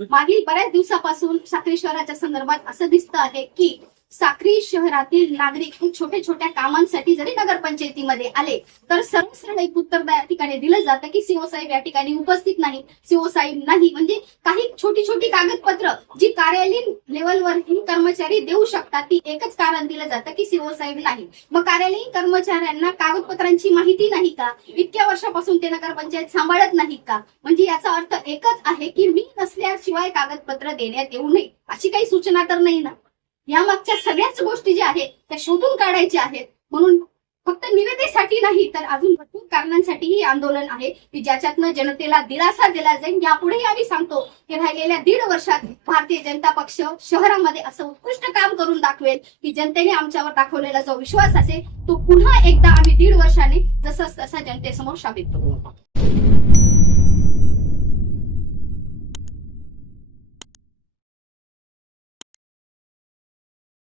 मागील बऱ्याच दिवसापासून साक्री शहराच्या संदर्भात असं दिसत आहे की साक्री शहरातील नागरिक हे छोट्या छोट्या कामांसाठी जरी नगरपंचायतीमध्ये आले तर सरळ सरळ एक उत्तर त्या ठिकाणी दिलं जातं की सीओ साहेब या ठिकाणी उपस्थित नाही. सीओ साहेब नाही. म्हणजे काही छोटी छोटी कागदपत्र जी कार्यालयीन लेवलवर कर्मचारी देऊ शकतात ती एकच कारण दिलं जातं की सीओ साहेब नाही. मग कार्यालयीन कर्मचाऱ्यांना कागदपत्रांची माहिती नाही का? इतक्या वर्षापासून ते नगरपंचायत सांभाळत नाही का? म्हणजे याचा अर्थ एकच आहे की मी नसल्याशिवाय कागदपत्र देण्यात येऊ नये अशी काही सूचना तर नाही ना? या मागच्या सगळ्याच गोष्टी ज्या आहेत त्या शोधून काढायच्या आहेत. म्हणून फक्त निवेदेसाठी नाही तर अजून कारणांसाठी ही आंदोलन आहे की ज्याच्यातनं जनतेला दिलासा दिला जाईल यापुढेही आम्ही सांगतो की राहिलेल्या दीड वर्षात भारतीय जनता पक्ष शहरामध्ये असं उत्कृष्ट काम करून दाखवेल की जनतेने आमच्यावर दाखवलेला जो विश्वास असेल तो पुन्हा एकदा आम्ही दीड वर्षाने जसं तसा जनतेसमोर साबित करू.